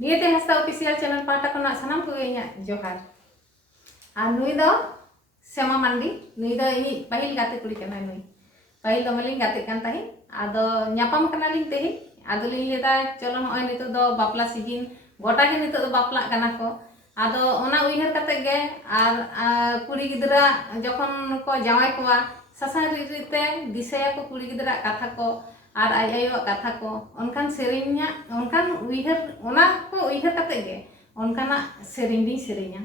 नियति Hansda official channel पाटा को सानाम को जोहार और नुई दो श्यामा मांडी नुई दो इन पहिल गाते कुड़ी कना नुई पहिल दो मलिंग गाते कान ताही आदो न्यापाम कना लिंग तेही आदो लिंग लेदा चलो नय नितो दो बापला सीजन गोटा गे नितो दो बापला कना को आदो ओना उइहर कते गे आर कुड़ी गिदरा जखन को जावाई कोवा सासा रिते दिसया को कुड़ी गिदरा कथा को और आयो कथा को उनकान सेरेन्या उनकान उइहर ओना को उइहर कते गे उनकाना सेरेन्य दी सेरेन्या